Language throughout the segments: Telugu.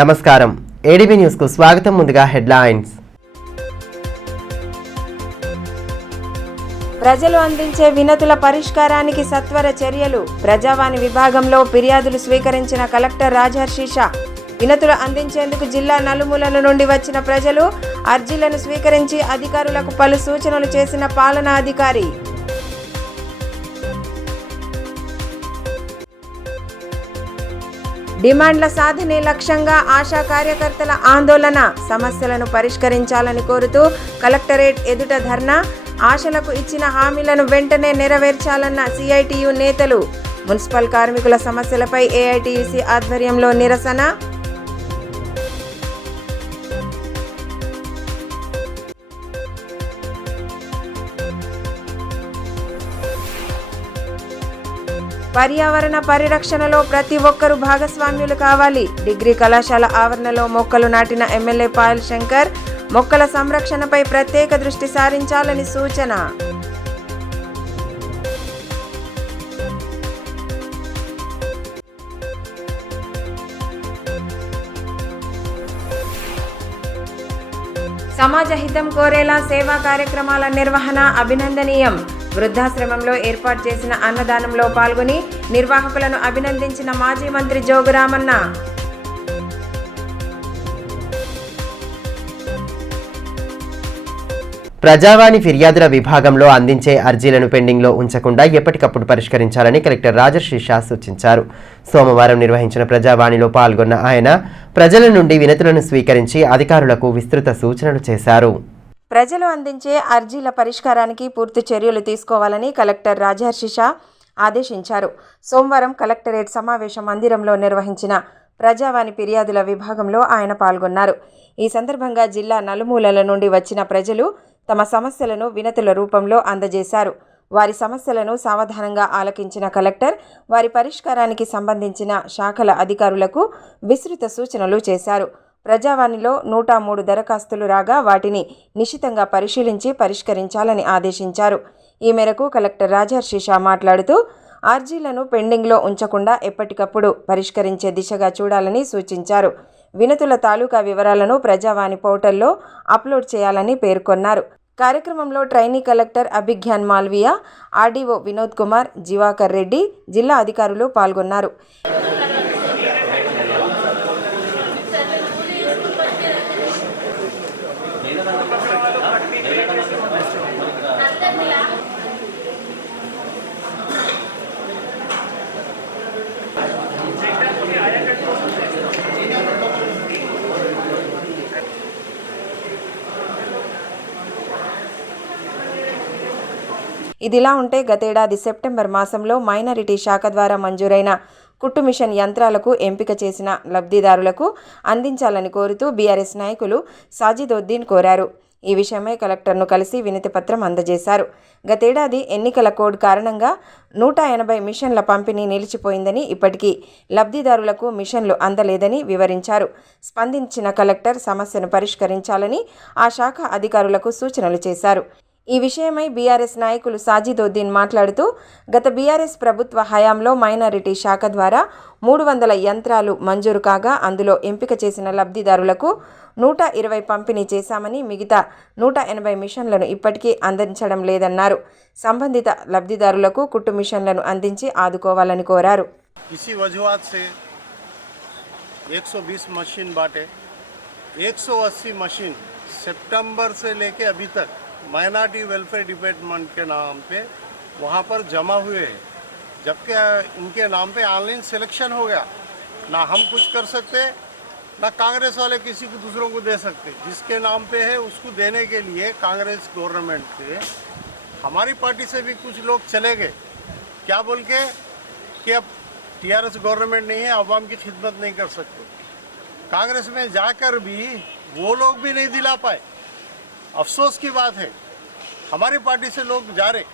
నమస్కారం ఏడీబీ న్యూస్ కు స్వాగతం. ముందుగా హెడ్లైన్స్. ప్రజలు అందించే వినతుల పరిష్కారానికి సత్వర చర్యలు. ప్రజావాణి విభాగంలో ఫిర్యాదులు స్వీకరించిన కలెక్టర్ రాజహర్షిష. వినతులు అందించేందుకు జిల్లా నలుమూలల నుండి వచ్చిన ప్రజలు అర్జీలను స్వీకరించి అధికారులకు పలు సూచనలు చేసిన పాలనాధికారి. డిమాండ్ల సాధనే లక్ష్యంగా ఆశా కార్యకర్తల ఆందోళన. సమస్యలను పరిష్కరించాలని కోరుతూ కలెక్టరేట్ ఎదుట ధర్నా. ఆశలకు ఇచ్చిన హామీలను వెంటనే నెరవేర్చాలన్న సిఐటియు నేతలు. మున్సిపల్ కార్మికుల సమస్యలపై ఏఐటియుసి ఆధ్వర్యంలో నిరసన. పర్యావరణ పరిరక్షణలో ప్రతి ఒక్కరూ భాగస్వామ్యులు కావాలి. డిగ్రీ కళాశాల ఆవరణలో మొక్కలు నాటిన ఎమ్మెల్యే పాయల్ శంకర్. మొక్కల సంరక్షణపై ప్రత్యేక దృష్టి సారించాలని సూచన. సమాజ హితం కోరేలా సేవా కార్యక్రమాల నిర్వహణ అభినందనీయం. వృద్ధాశ్రమంలో ఏర్పాటు చేసిన అన్నదానంలో పాల్గొని నిర్వాహకులను అభినందించిన మాజీ మంత్రి జోగురామన్న. ప్రజావాణి ఫిర్యాదుల విభాగంలో అందించే అర్జీలను పెండింగ్లో ఉంచకుండా ఎప్పటికప్పుడు పరిష్కరించాలని కలెక్టర్ రాజహర్షిష సూచించారు. సోమవారం నిర్వహించిన ప్రజావాణిలో పాల్గొన్న ఆయన ప్రజల నుండి వినతులను స్వీకరించి అధికారులకు విస్తృత సూచనలు చేశారు. ప్రజలు అందించే అర్జీల పరిష్కారానికి పూర్తి చర్యలు తీసుకోవాలని కలెక్టర్ రాజహర్షిష ఆదేశించారు. సోమవారం కలెక్టరేట్ సమావేశ మందిరంలో నిర్వహించిన ప్రజావాణి ఫిర్యాదుల విభాగంలో ఆయన పాల్గొన్నారు. ఈ సందర్భంగా జిల్లా నలుమూలల నుండి వచ్చిన ప్రజలు తమ సమస్యలను వినతుల రూపంలో అందజేశారు. వారి సమస్యలను సావధానంగా ఆలకించిన కలెక్టర్ వారి పరిష్కారానికి సంబంధించిన శాఖల అధికారులకు విస్తృత సూచనలు చేశారు. ప్రజావాణిలో 103 దరఖాస్తులు రాగా వాటిని నిశితంగా పరిశీలించి పరిష్కరించాలని ఆదేశించారు. ఈ మేరకు కలెక్టర్ రాజహర్షిష మాట్లాడుతూ అర్జీలను పెండింగ్లో ఉంచకుండా ఎప్పటికప్పుడు పరిష్కరించే దిశగా చూడాలని సూచించారు. వినతుల తాలూకా వివరాలను ప్రజావాణి పోర్టల్లో అప్లోడ్ చేయాలని పేర్కొన్నారు. కార్యక్రమంలో trainee collector Abhigyan Malviya, RDO Vinod Kumar, Jivakar Reddy, జిల్లా అధికారులు పాల్గొన్నారు. ఇదిలా ఉంటే గతేడాది సెప్టెంబర్ మాసంలో మైనారిటీ శాఖ ద్వారా మంజూరైన కుట్టు మిషన్ యంత్రాలకు ఎంపిక చేసిన లబ్ధిదారులకు అందించాలని కోరుతూ బీఆర్ఎస్ నాయకులు సాజిదోద్దీన్ కోరారు. ఈ విషయమై కలెక్టర్ను కలిసి వినతి పత్రం అందజేశారు. గతేడాది ఎన్నికల కోడ్ కారణంగా 180 మిషన్ల పంపిణీ నిలిచిపోయిందని, ఇప్పటికీ లబ్ధిదారులకు మిషన్లు అందలేదని వివరించారు. స్పందించిన కలెక్టర్ సమస్యను పరిష్కరించాలని ఆ శాఖ అధికారులకు సూచనలు చేశారు. ఈ విషయమై బీఆర్ఎస్ నాయకులు సాజిదోద్దీన్ మాట్లాడుతూ గత బీఆర్ఎస్ ప్రభుత్వ హయాంలో మైనారిటీ శాఖ ద్వారా 300 యంత్రాలు మంజూరు కాగా అందులో ఎంపిక చేసిన లబ్ధిదారులకు 120 పంపిణీ చేశామని, మిగతా 180 మిషన్లను ఇప్పటికీ అందించడం లేదన్నారు. సంబంధిత లబ్ధిదారులకు కుట్టు మిషన్లను అందించి ఆదుకోవాలని కోరారు. 180 मशीन सितंबर से लेके अभी तक माइनॉरिटी वेलफेयर डिपार्टमेंट के नाम पे वहाँ पर जमा हुए हैं, जबकि इनके नाम पे ऑनलाइन सिलेक्शन हो गया। ना हम कुछ कर सकते, ना कांग्रेस वाले किसी को दूसरों को दे सकते। जिसके नाम पे है उसको देने के लिए कांग्रेस गवर्नमेंट से हमारी पार्टी से भी कुछ लोग चले गए, क्या बोल के कि अब टीआरएस गवर्नमेंट नहीं है, अवाम की खिदमत नहीं कर सकते। कांग्रेस में जाकर भी वो लोग भी नहीं दिला पाए। अफसोस की बात है, हमारी पार्टी से लोग जा रहे,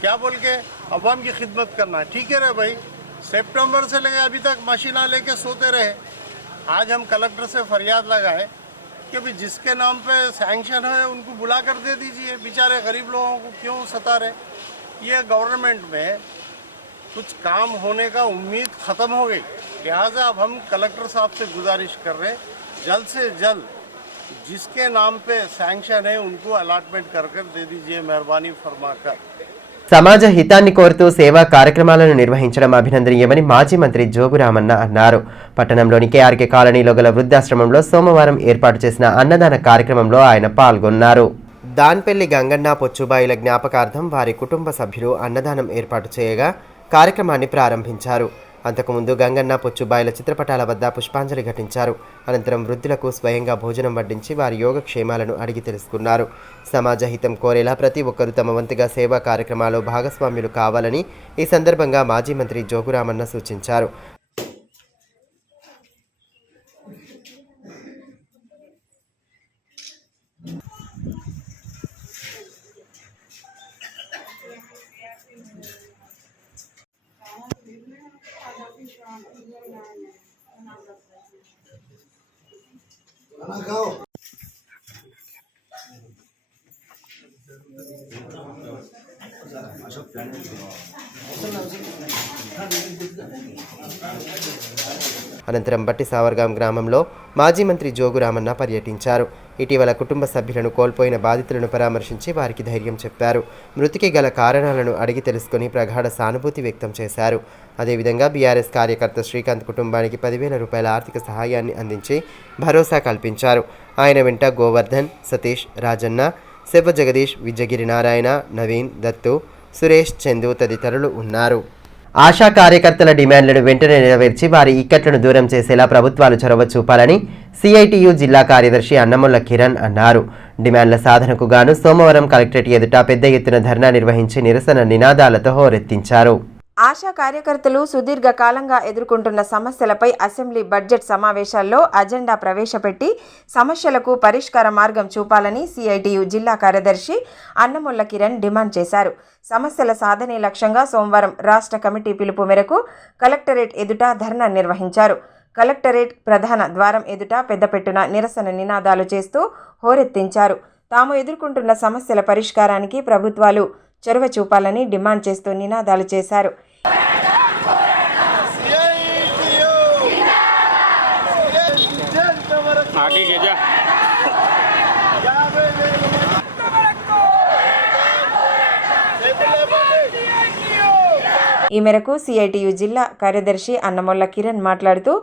क्या बोल के अवाम की खिदमत करना है। ठीक है रे भाई, सितंबर से लेके अभी तक मशीना लेके सोते रहे। आज हम कलेक्टर से फरियाद लगाए कि भाई जिसके नाम पे सैंक्शन है उनको बुला कर दे दीजिए, बेचारे गरीब लोगों को क्यों सता रहे। ये गवर्नमेंट में कुछ काम होने का उम्मीद ख़त्म हो गई। लिहाजा अब हम कलेक्टर साहब से गुजारिश कर रहे हैं जल्द से जल्द जिसके नाम पे सैंक्शन है उनको अलॉटमेंट कर दे दीजिए मेहरबानी फरमाकर। సమాజ హితాన్ని కోరుతూ సేవా కార్యక్రమాలను నిర్వహించడం అభినందనీయమని మాజీ మంత్రి జోగు రామన్న అన్నారు. పట్టణంలోని కేఆర్కే కాలనీలో గల వృద్ధాశ్రమంలో సోమవారం ఏర్పాటు చేసిన అన్నదాన కార్యక్రమంలో ఆయన పాల్గొన్నారు. దాన్పల్లి గంగన్న పొచ్చుబాయిల జ్ఞాపకార్థం వారి కుటుంబ సభ్యులు అన్నదానం ఏర్పాటు చేయగా కార్యక్రమాన్ని ప్రారంభించారు. అంతకుముందు గంగన్న పొచ్చుబాయిల చిత్రపటాల వద్ద పుష్పాంజలి ఘటించారు. అనంతరం వృద్ధులకు స్వయంగా భోజనం వడ్డించి వారి యోగక్షేమాలను అడిగి తెలుసుకున్నారు. సమాజ హితం కోరేలా ప్రతి ఒక్కరూ తమ వంతుగా సేవా కార్యక్రమాల్లో భాగస్వామ్యులు కావాలని ఈ సందర్భంగా మాజీ మంత్రి జోగురామన్న సూచించారు. అనంతరం బట్టి సావర్గాం గ్రామంలో మాజీ మంత్రి జోగు రామన్న పర్యటించారు. ఇటీవల కుటుంబ సభ్యులను కోల్పోయిన బాధితులను పరామర్శించి వారికి ధైర్యం చెప్పారు. మృతికి గల కారణాలను అడిగి తెలుసుకుని ప్రగాఢ సానుభూతి వ్యక్తం చేశారు. అదేవిధంగా బీఆర్ఎస్ కార్యకర్త శ్రీకాంత్ కుటుంబానికి 10,000 రూపాయల ఆర్థిక సహాయాన్ని అందించి భరోసా కల్పించారు. ఆయన వెంట గోవర్ధన్, సతీష్, రాజన్న, శివ జగదీష్, విజయగిరి నారాయణ, నవీన్, దత్తు, సురేష్, చందు తదితరులు ఉన్నారు. ఆశా కార్యకర్తల డిమాండ్లను వెంటనే నెరవేర్చి వారి ఇక్కట్లను దూరం చేసేలా ప్రభుత్వాలు చొరవ చూపాలని సిఐటియు జిల్లా కార్యదర్శి అన్నముల్ల కిరణ్ అన్నారు. డిమాండ్ల సాధనకు గాను సోమవారం కలెక్టరేట్ ఎదుట పెద్ద ఎత్తున ధర్నా నిర్వహించి నిరసన నినాదాలతో హోరెత్తించారు. ఆశా కార్యకర్తలు సుదీర్ఘకాలంగా ఎదుర్కొంటున్న సమస్యలపై అసెంబ్లీ బడ్జెట్ సమావేశాల్లో అజెండా ప్రవేశపెట్టి సమస్యలకు పరిష్కార మార్గం చూపాలని సిఐటియు జిల్లా కార్యదర్శి అన్నముల్ల కిరణ్ డిమాండ్ చేశారు. సమస్యల సాధనే లక్ష్యంగా సోమవారం రాష్ట్ర కమిటీ పిలుపు మేరకు కలెక్టరేట్ ఎదుట ధర్నా నిర్వహించారు. కలెక్టరేట్ ప్రధాన ద్వారం ఎదుట పెద్దపెట్టున నిరసన నినాదాలు చేస్తూ హోరెత్తించారు. తాము ఎదుర్కొంటున్న సమస్యల పరిష్కారానికి ప్రభుత్వాలు చొరవ చూపాలని డిమాండ్ చేస్తూ నినాదాలు చేశారు. ఈ మేరకు సిఐటియు జిల్లా కార్యదర్శి అన్నముల్ల కిరణ్ మాట్లాడుతూ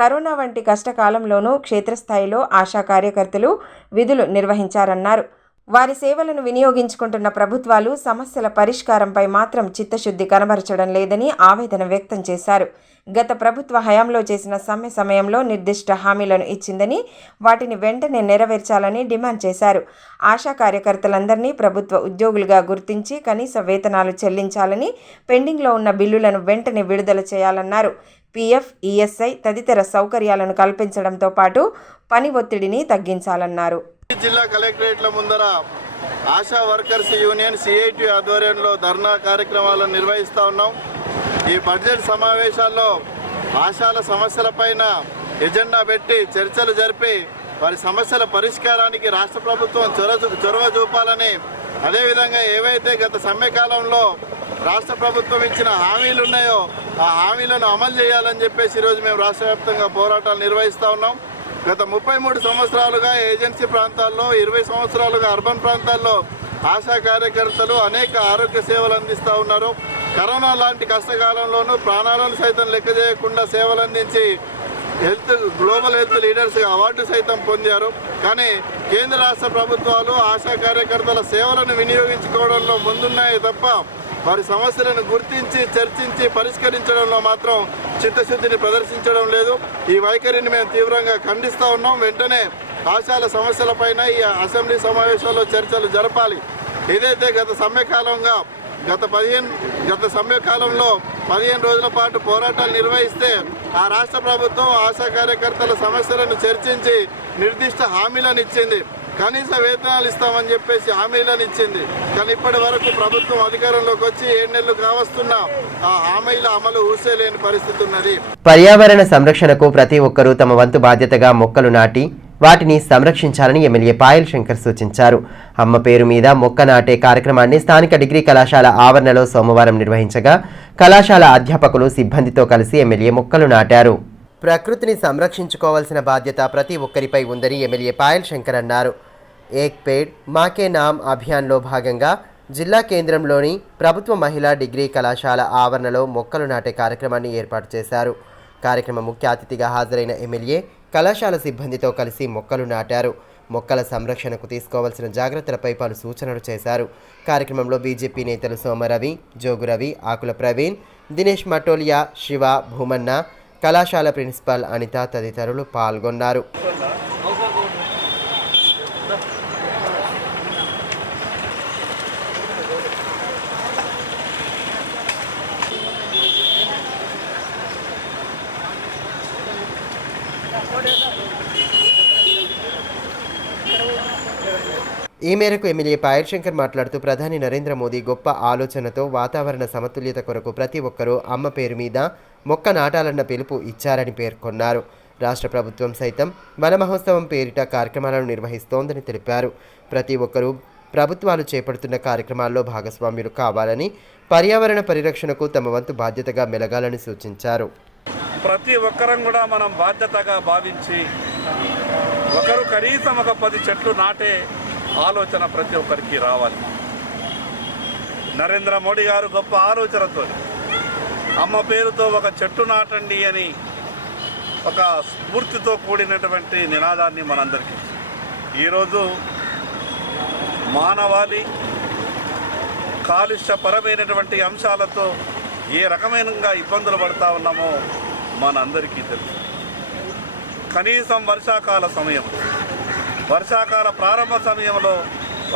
కరోనా వంటి కష్టకాలంలోనూ క్షేత్రస్థాయిలో ఆశా కార్యకర్తలు విధులు నిర్వహించారన్నారు. వారి సేవలను వినియోగించుకుంటున్న ప్రభుత్వాలు సమస్యల పరిష్కారంపై మాత్రం చిత్తశుద్ధి కనబరచడం లేదని ఆవేదన వ్యక్తం చేశారు. గత ప్రభుత్వ హయాంలో చేసిన సమ్మె సమయంలో నిర్దిష్ట హామీలను ఇచ్చిందని వాటిని వెంటనే నెరవేర్చాలని డిమాండ్ చేశారు. ఆశా కార్యకర్తలందరినీ ప్రభుత్వ ఉద్యోగులుగా గుర్తించి కనీస వేతనాలు చెల్లించాలని, పెండింగ్లో ఉన్న బిల్లులను వెంటనే విడుదల చేయాలన్నారు. పీఎఫ్, ఈఎస్ఐ తదితర సౌకర్యాలను కల్పించడంతో పాటు పని ఒత్తిడిని తగ్గించాలన్నారు. జిల్లా కలెక్టరేట్ల ముందర ఆశా వర్కర్స్ యూనియన్ సిఐటి ఆధ్వర్యంలో ధర్నా కార్యక్రమాలను నిర్వహిస్తూ ఉన్నాం. ఈ బడ్జెట్ సమావేశాల్లో ఆశాల సమస్యలపైన ఎజెండా పెట్టి చర్చలు జరిపి వారి సమస్యల పరిష్కారానికి రాష్ట్ర ప్రభుత్వం చొరవ చూపాలని, అదేవిధంగా ఏవైతే గత సమ్మెకాలంలో రాష్ట్ర ప్రభుత్వం ఇచ్చిన హామీలు ఉన్నాయో ఆ హామీలను అమలు చేయాలని చెప్పేసి ఈరోజు మేము రాష్ట్ర వ్యాప్తంగా పోరాటాలు నిర్వహిస్తూ ఉన్నాం. గత 33 సంవత్సరాలుగా ఏజెన్సీ ప్రాంతాల్లో, 20 సంవత్సరాలుగా అర్బన్ ప్రాంతాల్లో ఆశా కార్యకర్తలు అనేక ఆరోగ్య సేవలు అందిస్తూ ఉన్నారు. కరోనా లాంటి కష్టకాలంలోనూ ప్రాణాలను సైతం లెక్క చేయకుండా సేవలు అందించి గ్లోబల్ హెల్త్ లీడర్స్గా అవార్డు సైతం పొందారు. కానీ కేంద్ర రాష్ట్ర ప్రభుత్వాలు ఆశా కార్యకర్తల సేవలను వినియోగించుకోవడంలో ముందున్నాయే తప్ప వారి సమస్యలను గుర్తించి చర్చించి పరిష్కరించడంలో మాత్రం చిత్తశుద్ధిని ప్రదర్శించడం లేదు. ఈ వైఖరిని మేము తీవ్రంగా ఖండిస్తూ ఉన్నాం. వెంటనే ఆశాల సమస్యలపైన ఈ అసెంబ్లీ సమావేశాల్లో చర్చలు జరపాలి. ఏదైతే గత సమ్మెకాలంలో 15 రోజుల పాటు పోరాటాలు నిర్వహిస్తే ఆ రాష్ట్ర ప్రభుత్వం ఆశా కార్యకర్తల సమస్యలను చర్చించి నిర్దిష్ట హామీలను ఇచ్చింది. కనీస వేతనాలు ఇస్తామని చెప్పేసి హామీలను ఇచ్చింది. కానీ ఇప్పటి వరకు ప్రభుత్వం అధికారంలోకి వచ్చి 7 నెలలు కావస్తున్నా ఆ హామీల అమలు ఊసేలేని పరిస్థితి ఉన్నది. పర్యావరణ సంరక్షణకు ప్రతి ఒక్కరూ తమ వంతు బాధ్యతగా మొక్కలు నాటి వాటిని సంరక్షించాలని ఎమ్మెల్యే పాయల్ శంకర్ సూచించారు. అమ్మ పేరు మీద మొక్క నాటే కార్యక్రమాన్ని స్థానిక డిగ్రీ కళాశాల ఆవరణలో సోమవారం నిర్వహించగా కళాశాల అధ్యాపకులు సిబ్బందితో కలిసి ఎమ్మెల్యే మొక్కలు నాటారు. ప్రకృతిని సంరక్షించుకోవాల్సిన బాధ్యత ప్రతి ఒక్కరిపై ఉందని ఎమ్మెల్యే పాయల్ శంకర్ అన్నారు. ఏక్ పేడ్ మాకే నామ్ అభియాన్లో భాగంగా జిల్లా కేంద్రంలోని ప్రభుత్వ మహిళా డిగ్రీ కళాశాల ఆవరణలో మొక్కలు నాటే కార్యక్రమాన్ని ఏర్పాటు చేశారు. కార్యక్రమ ముఖ్య అతిథిగా హాజరైన ఎమ్మెల్యే కళాశాల సిబ్బందితో కలిసి మొక్కలు నాటారు. మొక్కల సంరక్షణకు తీసుకోవాల్సిన జాగ్రత్తలపై పలు సూచనలు చేశారు. కార్యక్రమంలో బీజేపీ నేతలు సోమరవి, జోగురవి, ఆకుల ప్రవీణ్, దినేష్ మటోలియా, శివ, భూమన్న, కళాశాల ప్రిన్సిపాల్ అనిత తదితరులు పాల్గొన్నారు. ఈ మేరకు ఎమ్మెల్యే పాయల్ శంకర్ మాట్లాడుతూ ప్రధాని నరేంద్ర మోదీ గొప్ప ఆలోచనతో వాతావరణ సమతుల్యత కొరకు ప్రతి ఒక్కరూ అమ్మ పేరు మీద మొక్క నాటాలన్న పిలుపు ఇచ్చారని పేర్కొన్నారు. రాష్ట్ర ప్రభుత్వం సైతం వన మహోత్సవం పేరిట కార్యక్రమాలను నిర్వహిస్తోందని తెలిపారు. ప్రతి ఒక్కరూ ప్రభుత్వాలు చేపడుతున్న కార్యక్రమాల్లో భాగస్వామ్యులు కావాలని, పర్యావరణ పరిరక్షణకు తమ వంతు బాధ్యతగా మెలగాలని సూచించారు. ప్రతి ఒక్కరం కూడా మనం బాధ్యతగా భావించి ఒకరు కనీసం ఒక 10 చెట్లు నాటే ఆలోచన ప్రతి ఒక్కరికి రావాలి. నరేంద్ర మోడీ గారు గొప్ప ఆలోచనతో అమ్మ పేరుతో ఒక చెట్టు నాటండి అని ఒక స్ఫూర్తితో కూడినటువంటి నినాదాన్ని మనందరికీ ఈరోజు మానవాళి కాలుష్యపరమైనటువంటి అంశాలతో ఏ రకమైన ఇబ్బందులు పడుతూ ఉన్నామో మనందరికీ తెలుసు. కనీసం వర్షాకాల ప్రారంభ సమయంలో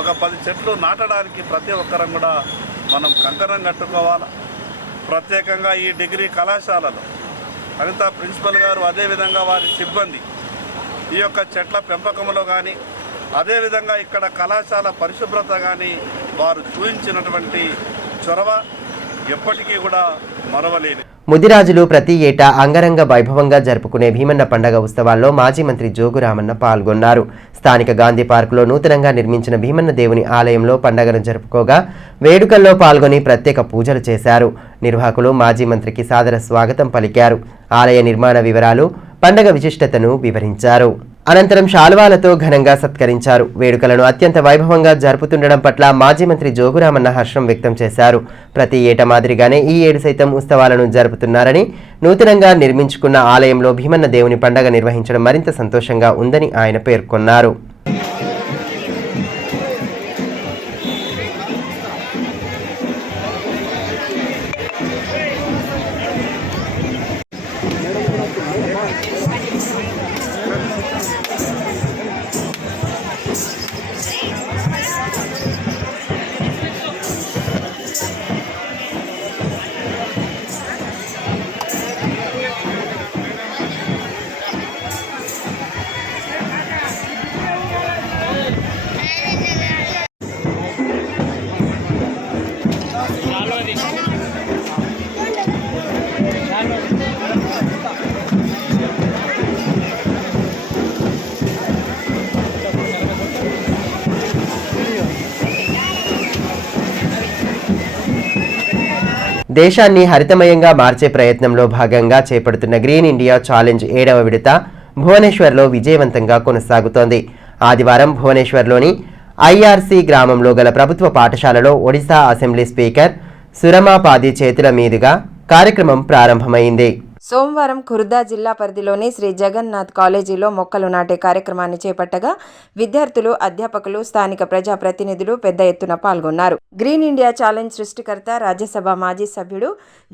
ఒక 10 చెట్లు నాటడానికి ప్రతి ఒక్కరం కూడా మనం కంకణం కట్టుకోవాలి. ప్రత్యేకంగా ఈ డిగ్రీ కళాశాలలో అనిత ప్రిన్సిపల్ గారు, అదేవిధంగా వారి సిబ్బంది ఈ యొక్క చెట్ల పెంపకంలో కానీ, అదేవిధంగా ఇక్కడ కళాశాల పరిశుభ్రత కానీ వారు చూపించినటువంటి చొరవ ఎప్పటికీ కూడా మరవలేని. ముదిరాజులు ప్రతి ఏటా అంగరంగ వైభవంగా జరుపుకునే భీమన్న పండగ ఉత్సవాల్లో మాజీ మంత్రి జోగు రామన్న పాల్గొన్నారు. స్థానిక గాంధీ పార్కులో నూతనంగా నిర్మించిన భీమన్న దేవుని ఆలయంలో పండగను జరుపుకోగా వేడుకల్లో పాల్గొని ప్రత్యేక పూజలు చేశారు. నిర్వాహకులు మాజీ మంత్రికి సాదర స్వాగతం పలికారు. ఆలయ నిర్మాణ వివరాలు, పండగ విశిష్టతను వివరించారు. అనంతరం శాలువాలతో ఘనంగా సత్కరించారు. వేడుకలను అత్యంత వైభవంగా జరుపుతుండడం పట్ల మాజీ మంత్రి జోగురామన్న హర్షం వ్యక్తం చేశారు. ప్రతి ఏటా మాదిరిగానే ఈ ఏడు సైతం ఉత్సవాలను జరుపుతున్నారని, నూతనంగా నిర్మించుకున్న ఆలయంలో భీమన్న దేవుని పండగ నిర్వహించడం మరింత సంతోషంగా ఉందని ఆయన పేర్కొన్నారు. దేశాన్ని హరితమయంగా మార్చే ప్రయత్నంలో భాగంగా చేపడుతున్న గ్రీన్ ఇండియా ఛాలెంజ్ 7వ విడత భువనేశ్వర్లో విజయవంతంగా కొనసాగుతోంది. ఆదివారం భువనేశ్వర్లోని ఐఆర్సీ గ్రామంలో గల ప్రభుత్వ పాఠశాలలో ఒడిశా అసెంబ్లీ స్పీకర్ సురమాపాది చేతుల మీదుగా కార్యక్రమం ప్రారంభమైంది. సోమవారం ఖుర్దా జిల్లా పరిధిలోని శ్రీ జగన్నాథ్ కాలేజీలో మొక్కలు నాటే కార్యక్రమాన్ని చేపట్టగా విద్యార్థులు, అధ్యాపకులు, స్థానిక ప్రజాప్రతినిధులు పెద్ద ఎత్తున పాల్గొన్నారు. గ్రీన్ ఇండియా ఛాలెంజ్ సృష్టికర్త, రాజ్యసభ మాజీ సభ్యుడు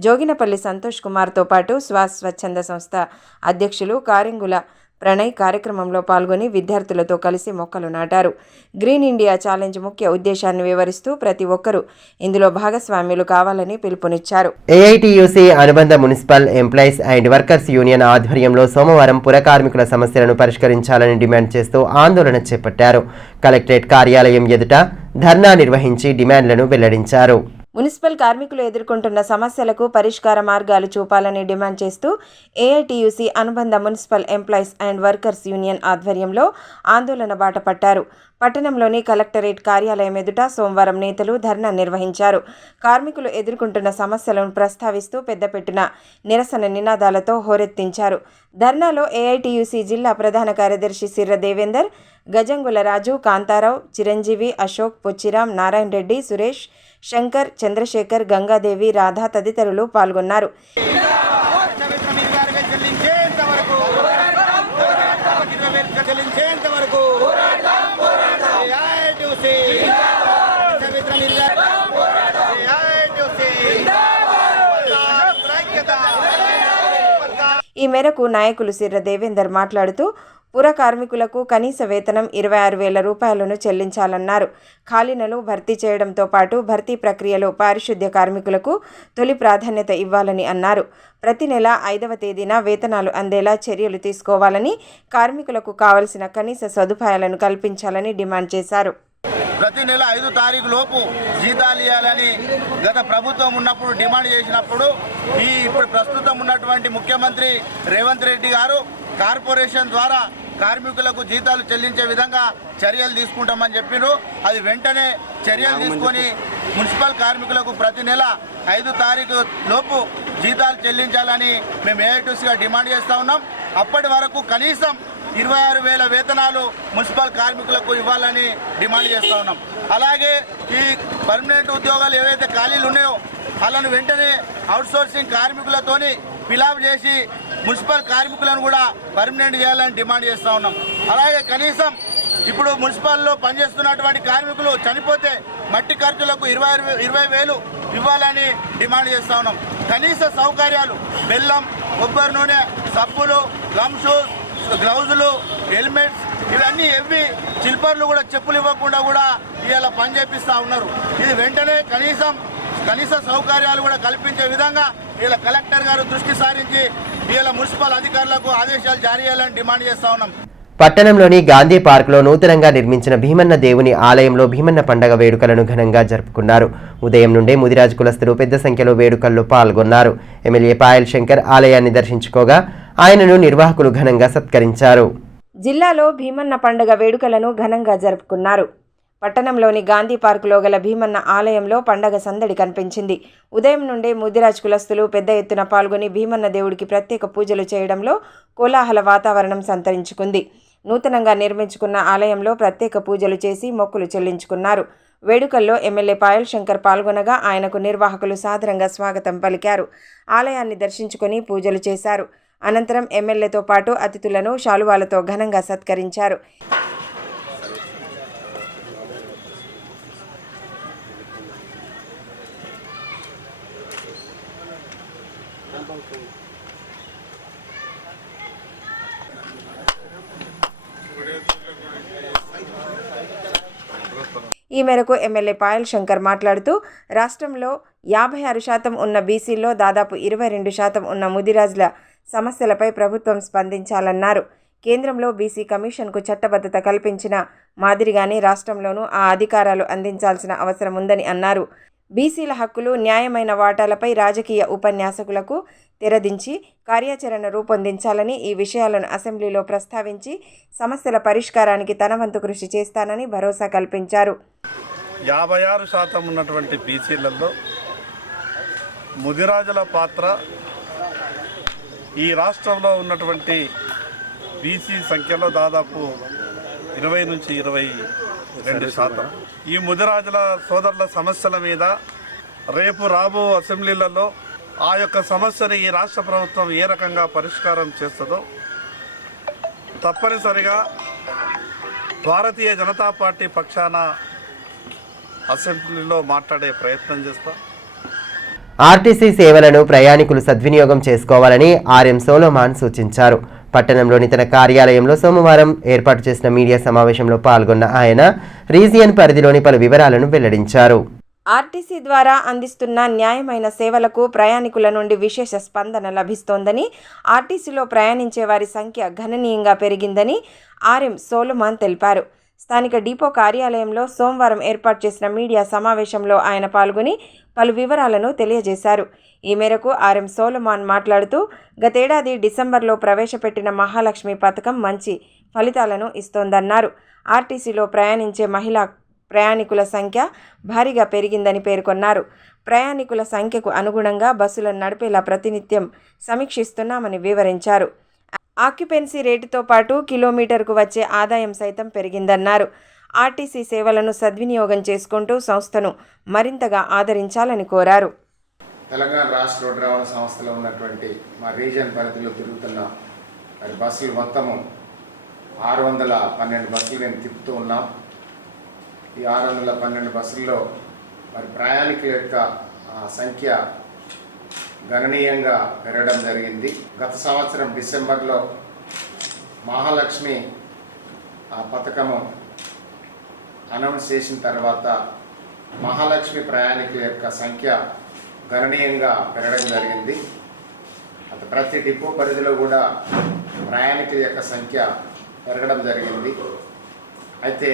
జోగినపల్లి సంతోష్ కుమార్తో పాటు శ్వాస్ స్వచ్ఛంద సంస్థ అధ్యక్షులు కారింగుల ప్రణయ్ కార్యక్రమంలో పాల్గొని విద్యార్థులతో కలిసి మొక్కలు నాటారు. గ్రీన్ ఇండియా ఛాలెంజ్ ముఖ్య ఉద్దేశాన్ని వివరిస్తూ ప్రతి ఒక్కరూ ఇందులో భాగస్వామ్యులు కావాలని పిలుపునిచ్చారు. ఏఐటీయూసీ అనుబంధ municipal employees and workers union ఆధ్వర్యంలో సోమవారం పుర కార్మికుల సమస్యలను పరిష్కరించాలని డిమాండ్ చేస్తూ ఆందోళన చేపట్టారు. కలెక్టరేట్ కార్యాలయం ఎదుట ధర్నా నిర్వహించి డిమాండ్లను వెల్లడించారు. మున్సిపల్ కార్మికులు ఎదుర్కొంటున్న సమస్యలకు పరిష్కార మార్గాలు చూపాలని డిమాండ్ చేస్తూ ఏఐటీయూసీ అనుబంధ municipal employees and workers union ఆధ్వర్యంలో ఆందోళన బాట పట్టారు. పట్టణంలోని కలెక్టరేట్ కార్యాలయం ఎదుట సోమవారం నేతలు ధర్నా నిర్వహించారు. కార్మికులు ఎదుర్కొంటున్న సమస్యలను ప్రస్తావిస్తూ పెద్దపెట్టున నిరసన నినాదాలతో హోరెత్తించారు. ధర్నాలో ఏఐటీయూసీ జిల్లా ప్రధాన కార్యదర్శి సిర్ర దేవేందర్, గజంగుల రాజు, కాంతారావు, చిరంజీవి, అశోక్, పొచ్చిరాం, నారాయణ రెడ్డి, సురేష్, శంకర్, చంద్రశేఖర్, గంగాదేవి, రాధ తదితరులు పాల్గొన్నారు. ఈ మేరకు నాయకులు సిర్ర దేవేందర్ మాట్లాడుతూ పుర కార్మికులకు కనీస వేతనం 26,000 రూపాయలను చెల్లించాలన్నారు. ఖాళీలను భర్తీ చేయడంతో పాటు భర్తీ ప్రక్రియలో పారిశుద్ధ్య కార్మికులకు తొలి ప్రాధాన్యత ఇవ్వాలని అన్నారు. ప్రతి నెల 5వ తేదీన వేతనాలు అందేలా చర్యలు తీసుకోవాలని, కార్మికులకు కావలసిన కనీస సదుపాయాలను కల్పించాలని డిమాండ్ చేశారు. ప్రతి నెల 5 తారీఖు లోపు జీతాలు ఇవ్వాలని గత ప్రభుత్వం ఉన్నప్పుడు డిమాండ్ చేసినప్పుడు ఇప్పుడు ప్రస్తుతం ఉన్నటువంటి ముఖ్యమంత్రి రేవంత్ రెడ్డి గారు కార్పొరేషన్ ద్వారా కార్మికులకు జీతాలు చెల్లించే విధంగా చర్యలు తీసుకుంటామని చెప్పారు. అది వెంటనే చర్యలు తీసుకొని మున్సిపల్ కార్మికులకు ప్రతి నెల 5 తారీఖు లోపు జీతాలు చెల్లించాలని మేము ఏఐటీయూసీగా డిమాండ్ చేస్తూ ఉన్నాం. అప్పటి వరకు కనీసం 26,000 వేతనాలు మున్సిపల్ కార్మికులకు ఇవ్వాలని డిమాండ్ చేస్తూ ఉన్నాం. అలాగే ఈ పర్మనెంట్ ఉద్యోగాలు ఏవైతే ఖాళీలు ఉన్నాయో వాళ్ళను వెంటనే అవుట్సోర్సింగ్ కార్మికులతోని ఫిలప్ చేసి మున్సిపల్ కార్మికులను కూడా పర్మనెంట్ చేయాలని డిమాండ్ చేస్తూ ఉన్నాం. అలాగే కనీసం ఇప్పుడు మున్సిపల్లో పనిచేస్తున్నటువంటి కార్మికులు చనిపోతే మట్టి ఖర్చులకు 20,000 ఇవ్వాలని డిమాండ్ చేస్తూ ఉన్నాం. కనీస సౌకర్యాలు బెల్లం, కొబ్బరి నూనె, సబ్బులు, గమ్ షూస్, గ్లౌజులు, హెల్మెట్స్ ఇవన్నీ ఎవ్వి చిల్పర్లు కూడా చెప్పులు ఇవ్వకుండా కూడా ఇవాళ పని చేపిస్తూ ఉన్నారు. ఇది వెంటనే కనీస సౌకర్యాలు కూడా కల్పించే విధంగా ఇలా కలెక్టర్ గారు దృష్టి సారించి ఇలా మున్సిపల్ అధికారులకు ఆదేశాలు జారీ చేయాలని డిమాండ్ చేస్తూ ఉన్నాం. పట్టణంలోని గాంధీ పార్కులో నూతనంగా నిర్మించిన భీమన్న దేవుని ఆలయంలో భీమన్న పండగ వేడుకలను ఘనంగా జరుపుకున్నారు. ఉదయం నుండే ముదిరాజ్ కులస్తులు పెద్ద సంఖ్యలో వేడుకల్లో పాల్గొన్నారు. ఎమ్మెల్యే పాయల్ శంకర్ ఆలయాన్ని దర్శించుకోగా ఆయనను నిర్వాహకులు ఘనంగా సత్కరించారు. జిల్లాలో భీమన్న పండుగ వేడుకలను ఘనంగా జరుపుకున్నారు. పట్టణంలోని గాంధీ పార్కులో గల భీమన్న ఆలయంలో పండగ సందడి కనిపించింది. ఉదయం నుండే ముదిరాజ్ కులస్తులు పెద్ద ఎత్తున పాల్గొని భీమన్న దేవుడికి ప్రత్యేక పూజలు చేయడంలో కోలాహల వాతావరణం సంతరించుకుంది. నూతనంగా నిర్మించుకున్న ఆలయంలో ప్రత్యేక పూజలు చేసి మొక్కులు చెల్లించుకున్నారు. వేడుకల్లో ఎమ్మెల్యే పాయల్ శంకర్ పాల్గొనగా ఆయనకు నిర్వాహకులు సాదరంగా స్వాగతం పలికారు. ఆలయాన్ని దర్శించుకొని పూజలు చేశారు. అనంతరం ఎమ్మెల్యేతో పాటు అతిథులను శాలువాలతో ఘనంగా సత్కరించారు. ఈ మేరకు ఎమ్మెల్యే పాయల్ శంకర్ మాట్లాడుతూ రాష్ట్రంలో 56% ఉన్న బీసీల్లో దాదాపు 22% ఉన్న ముదిరాజుల సమస్యలపై ప్రభుత్వం స్పందించాలన్నారు. కేంద్రంలో బీసీ కమిషన్కు చట్టబద్ధత కల్పించిన మాదిరిగానే రాష్ట్రంలోనూ ఆ అధికారాలు అందించాల్సిన అవసరం ఉందని అన్నారు. బీసీల హక్కులు, న్యాయమైన వాటాలపై రాజకీయ ఉపన్యాసకులకు తెరదించి కార్యాచరణ రూపొందించాలని, ఈ విషయాలను అసెంబ్లీలో ప్రస్తావించి సమస్యల పరిష్కారానికి తన వంతు కృషి చేస్తానని భరోసా కల్పించారు. 56% ఉన్నటువంటి బీసీలలో ముదిరాజుల పాత్ర ఈ రాష్ట్రంలో ఉన్నటువంటి బీసీ సంఖ్యలో దాదాపు 20 నుంచి 22%. ఈ ముదిరాజుల సోదరుల సమస్యల మీద రేపు రాబో అసెంబ్లీలలో ఆ యొక్క సమస్యని ఈ రాష్ట్ర ప్రభుత్వం ఏ రకంగా పరిష్కారం చేస్తుందో తప్పనిసరిగా భారతీయ జనతా పార్టీ పక్షాన అసెంబ్లీలో మాట్లాడే ప్రయత్నం చేస్తాం. ఆర్టీసీ సేవలను ప్రయాణికులు సద్వినియోగం చేసుకోవాలని ఆర్ఎం సోలోమాన్ సూచించారు. పట్టణంలోని తన కార్యాలయంలో సోమవారం ఏర్పాటు చేసిన మీడియా సమావేశంలో పాల్గొన్న ఆయన రీజియన్ పరిధిలోని పలు వివరాలను వెల్లడించారు. ఆర్టీసీ ద్వారా అందిస్తున్న న్యాయమైన సేవలకు ప్రయాణికుల నుండి విశేష స్పందన లభిస్తోందని, ఆర్టీసీలో ప్రయాణించే వారి సంఖ్య గణనీయంగా పెరిగిందని ఆర్ఎం సోలోమాన్ తెలిపారు. స్థానిక డిపో కార్యాలయంలో సోమవారం ఏర్పాటు చేసిన మీడియా సమావేశంలో ఆయన పాల్గొని పలు వివరాలను తెలియజేశారు. ఈ మేరకు ఆర్ఎం సోలోమాన్ మాట్లాడుతూ గతేడాది డిసెంబర్లో ప్రవేశపెట్టిన మహాలక్ష్మి పథకం మంచి ఫలితాలను ఇస్తోందన్నారు. ఆర్టీసీలో ప్రయాణించే మహిళా ప్రయాణికుల సంఖ్య భారీగా పెరిగిందని పేర్కొన్నారు. ప్రయాణికుల సంఖ్యకు అనుగుణంగా బస్సులను నడిపేలా ప్రతినిత్యం సమీక్షిస్తున్నామని వివరించారు. ఆక్యుపెన్సీ రేటుతో పాటు కిలోమీటర్కు వచ్చే ఆదాయం సైతం పెరిగిందన్నారు. ఆర్టీసీ సేవలను సద్వినియోగం చేసుకుంటూ సంస్థను మరింతగా ఆదరించాలని కోరారు. తెలంగాణ రాష్ట్ర రోడ్డు రవాణా సంస్థలో ఉన్నటువంటి మా రీజియన్ పరిధిలో తిరుగుతున్న మరి బస్సులు మొత్తము 612 బస్సులు మేము తిప్పుతూ ఉన్నాం. ఈ 612 బస్సుల్లో మరి ప్రయాణికుల యొక్క సంఖ్య గణనీయంగా పెరగడం జరిగింది. గత సంవత్సరం డిసెంబర్లో మహాలక్ష్మి పథకము అనౌన్స్ చేసిన తర్వాత మహాలక్ష్మి ప్రయాణికుల యొక్క సంఖ్య గణనీయంగా పెరగడం జరిగింది. ప్రతి డిపో పరిధిలో కూడా ప్రయాణికుల యొక్క సంఖ్య పెరగడం జరిగింది. అయితే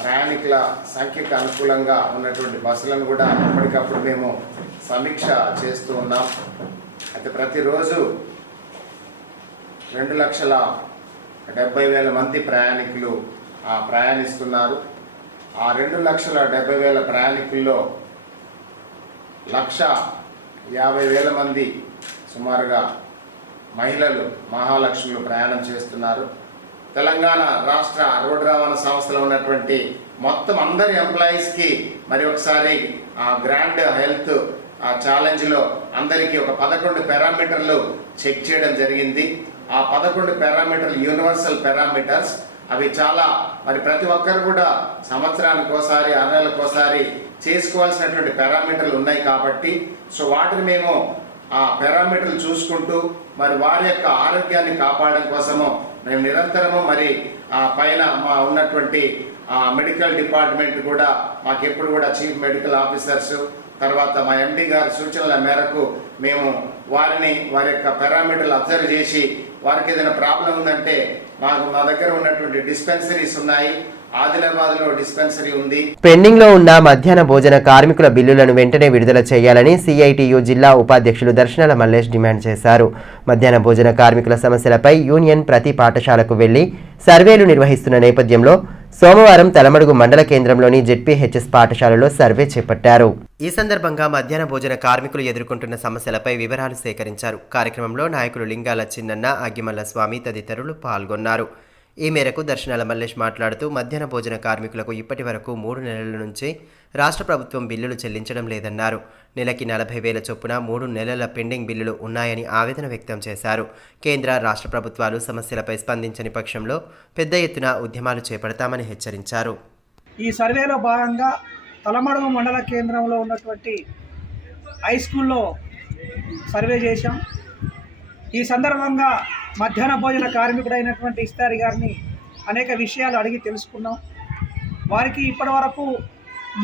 ప్రయాణికుల సంఖ్యకు అనుకూలంగా ఉన్నటువంటి బస్సులను కూడా ఎప్పటికప్పుడు మేము సమీక్ష చేస్తూ ఉన్నాం. అయితే ప్రతిరోజు 2,70,000 మంది ప్రయాణికులు ప్రయాణిస్తున్నారు. ఆ 2,70,000 ప్రయాణికుల్లో 1,50,000 మంది సుమారుగా మహిళలు మహాలక్ష్ములు ప్రయాణం చేస్తున్నారు. తెలంగాణ రాష్ట్ర రోడ్డు రవాణా సంస్థలో ఉన్నటువంటి మొత్తం అందరి ఎంప్లాయీస్కి మరి ఒకసారి గ్రాండ్ హెల్త్ ఛాలెంజ్లో అందరికీ ఒక 11 పారామీటర్లు చెక్ చేయడం జరిగింది. ఆ 11 పారామీటర్లు యూనివర్సల్ పారామీటర్స్. అవి చాలా మరి ప్రతి ఒక్కరు కూడా సంవత్సరానికి ఒకసారి 6 నెలలకు ఒకసారి చేసుకోవాల్సినటువంటి పారామీటర్లు ఉన్నాయి కాబట్టి సో వాటిని మేము ఆ పారామీటర్లు చూసుకుంటూ మరి వారి యొక్క ఆరోగ్యాన్ని కాపాడడం కోసము మేము నిరంతరము మరి పైన మా ఉన్నటువంటి మెడికల్ డిపార్ట్మెంట్ కూడా మాకు ఎప్పుడు కూడా చీఫ్ మెడికల్ ఆఫీసర్స్ తర్వాత మా ఎండి గారి సూచనల మేరకు మేము వారి యొక్క పారామీటర్లు అబ్జర్వ్ చేసి వారికి ఏదైనా ప్రాబ్లం ఉందంటే మా దగ్గర ఉన్నటువంటి డిస్పెన్సరీస్ ఉన్నాయి. ఆదిలాబాద్లో డిస్పెన్సరీ ఉంది. పెండింగ్ లో ఉన్న మధ్యాహ్న భోజన కార్మికుల బిల్లులను వెంటనే విడుదల చేయాలని సిఐటియు జిల్లా ఉపాధ్యక్షులు దర్శనాల మల్లేష్ డిమాండ్ చేశారు. మధ్యాహ్న భోజన కార్మికుల సమస్యలపై యూనియన్ ప్రతి పాఠశాలకు వెళ్లి సర్వేలు నిర్వహిస్తున్న నేపథ్యంలో సోమవారం తలమడుగు మండల కేంద్రంలోని జెడ్పీహెచ్ఎస్ పాఠశాలలో సర్వే చేపట్టారు. ఈ సందర్భంగా మధ్యాహ్న భోజన కార్మికులు ఎదుర్కొంటున్న సమస్యలపై వివరాలు సేకరించారు. కార్యక్రమంలో నాయకులు లింగాల చిన్నన్న, అగ్గిమల్ల స్వామి తదితరులు పాల్గొన్నారు. ఈ మేరకు దర్శనాల మల్లేష్ మాట్లాడుతూ మధ్యాహ్న భోజన కార్మికులకు ఇప్పటి వరకు 3 నెలల నుంచి రాష్ట్ర ప్రభుత్వం బిల్లులు చెల్లించడం లేదన్నారు. నెలకి 40,000 చొప్పున 3 నెలల పెండింగ్ బిల్లులు ఉన్నాయని ఆవేదన వ్యక్తం చేశారు. కేంద్ర రాష్ట్ర ప్రభుత్వాలు సమస్యలపై స్పందించని పక్షంలో పెద్ద ఎత్తున ఉద్యమాలు చేపడతామని హెచ్చరించారు. ఈ సర్వేలో భాగంగా తలమడుగు మండల కేంద్రంలో ఉన్నటువంటి హై స్కూల్లో సర్వే చేశాం. ఈ సందర్భంగా మధ్యాహ్న భోజన కార్మికుడైనటువంటి ఇస్తారి గారిని అనేక విషయాలు అడిగి తెలుసుకున్నాం. వారికి ఇప్పటి వరకు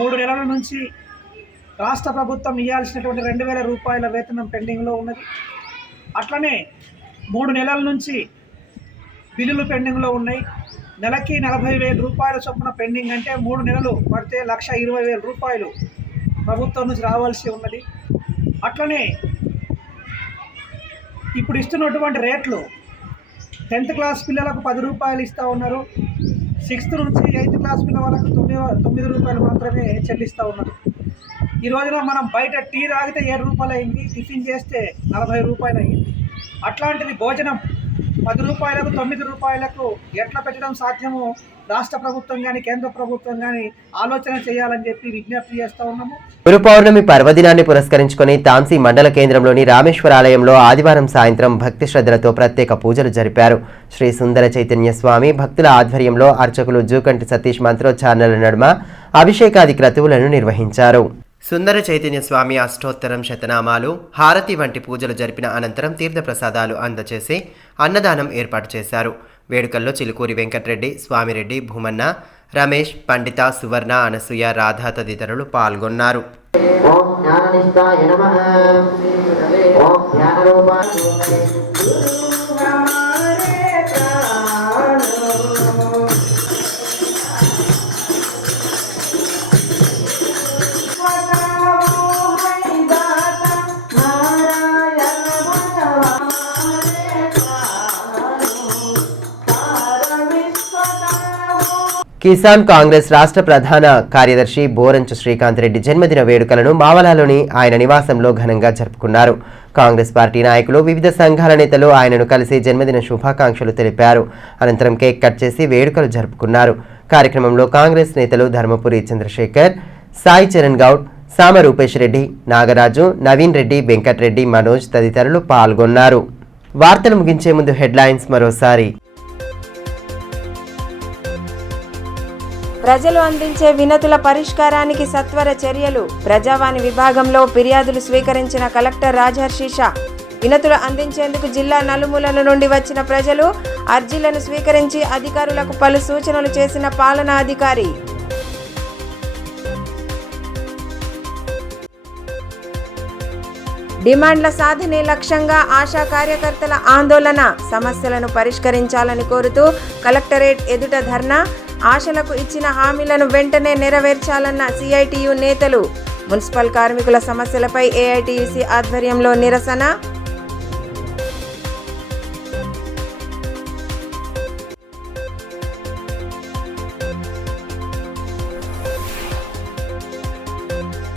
3 నెలల నుంచి రాష్ట్ర ప్రభుత్వం ఇవ్వాల్సినటువంటి 2,000 రూపాయల వేతనం పెండింగ్లో ఉన్నది. అట్లనే 3 నెలల నుంచి బిల్లులు పెండింగ్లో ఉన్నాయి. నెలకి 40,000 రూపాయల చొప్పున పెండింగ్ అంటే 3 నెలలు పడితే 1,20,000 రూపాయలు ప్రభుత్వం నుంచి రావాల్సి ఉన్నది. అట్లనే ఇప్పుడు ఇస్తున్నటువంటి రేట్లు 10th క్లాస్ పిల్లలకు 10 రూపాయలు ఇస్తూ ఉన్నారు. 6th నుంచి 8th క్లాస్ పిల్లలకు 9 రూపాయలు మాత్రమే చెల్లిస్తూ ఉన్నారు. ఈ రోజున మనం బయట టీ తాగితే 7 రూపాయలు అయింది, టిఫిన్ చేస్తే 40 రూపాయలు అయింది. అట్లాంటిది భోజనం 10 రూపాయలకు 9 రూపాయలకు ఎట్లా పెట్టడం సాధ్యమో రాష్ట్ర ప్రభుత్వం కానీ కేంద్ర ప్రభుత్వం కానీ ఆలోచన చేయాలని చెప్పి విజ్ఞప్తి చేస్తూ ఉన్నాము. గురు పౌర్ణమి పర్వదినాన్ని పురస్కరించుకొని తాంసీ మండల కేంద్రంలోని రామేశ్వరాలయంలో ఆదివారం సాయంత్రం భక్తి శ్రద్ధలతో ప్రత్యేక పూజలు జరిపారు. శ్రీ సుందర చైతన్య స్వామి భక్తుల ఆధ్వర్యంలో అర్చకులు జూకంటి సతీష్ మంత్రోచ్చారణల నడుమ అభిషేకాది క్రతువులను నిర్వహించారు. సుందర చైతన్య స్వామి అష్టోత్తరం శతనామాలు, హారతి వంటి పూజలు జరిపిన అనంతరం తీర్థప్రసాదాలు అందచేసి అన్నదానం ఏర్పాటు చేశారు. వేడుకల్లో చిలుకూరి వెంకటరెడ్డి, స్వామిరెడ్డి, భూమన్న, రమేష్, పండిత, సువర్ణ, అనసూయ, రాధా తదితరులు పాల్గొన్నారు. కిసాన్ కాంగ్రెస్ రాష్ట్ర ప్రధాన కార్యదర్శి బోరంచు శ్రీకాంత్ రెడ్డి జన్మదిన వేడుకలను మావలాలోని ఆయన నివాసంలో ఘనంగా జరుపుకున్నారు. కాంగ్రెస్ పార్టీ నాయకులు, వివిధ సంఘాల నేతలు ఆయనను కలిసి జన్మదిన శుభాకాంక్షలు తెలిపారు. అనంతరం కేక్ కట్ చేసి వేడుకలు జరుపుకున్నారు. కార్యక్రమంలో కాంగ్రెస్ నేతలు ధర్మపురి చంద్రశేఖర్, సాయి చరణ్ గౌడ్, సామ రూపేష్ రెడ్డి, నాగరాజు, నవీన్ రెడ్డి, వెంకట్రెడ్డి, మనోజ్ తదితరులు పాల్గొన్నారు. వార్తలు ముగించే ముందు హెడ్లైన్స్ మరోసారి. ప్రజలు అందించే వినతుల పరిష్కారానికి సత్వర చర్యలు. ప్రజావాణి విభాగంలో ఫిర్యాదులు స్వీకరించిన కలెక్టర్ రాజహర్షిష. వినతులు అందించేందుకు జిల్లా నలుమూలల నుండి వచ్చిన ప్రజలు అర్జీలను స్వీకరించి అధికారులకు పలు సూచనలు చేసిన పాలనా అధికారి. డిమాండ్ల సాధనే లక్ష్యంగా ఆశా కార్యకర్తల ఆందోళన. సమస్యలను పరిష్కరించాలని కోరుతూ కలెక్టరేట్ ఎదుట ధర్నా. ఆశలకు ఇచ్చిన హామీలను వెంటనే నెరవేర్చాలన్న సిఐటియు నేతలు. మున్సిపల్ కార్మికుల సమస్యలపై ఏఐటియుసి ఆధ్వర్యంలో నిరసన.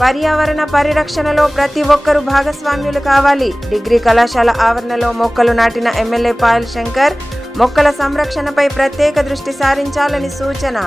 పర్యావరణ పరిరక్షణలో ప్రతి ఒక్కరూ భాగస్వామ్యులు కావాలి. డిగ్రీ కళాశాల ఆవరణలో మొక్కలు నాటిన ఎమ్మెల్యే పాయల్ శంకర్. మొక్కల సంరక్షణపై ప్రత్యేక దృష్టి సారించాలని సూచన.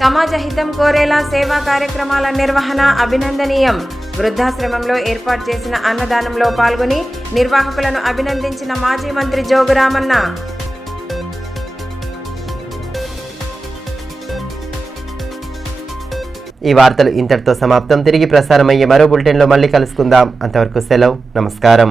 సమాజ హితం కోరేలా సేవా కార్యక్రమాల నిర్వహణ అభినందనీయం. వృద్ధాశ్రమంలో ఏర్పాటు చేసిన అన్నదానంలో పాల్గొని నిర్వాహకులను అభినందించిన మాజీ మంత్రి జోగురామన్న. ఈ వార్తలు ఇంతటితో సమాప్తం. తిరిగి ప్రసారమయ్యే మరో బులెటిన్లో మళ్ళీ కలుసుకుందాం. అంతవరకు సెలవు. నమస్కారం.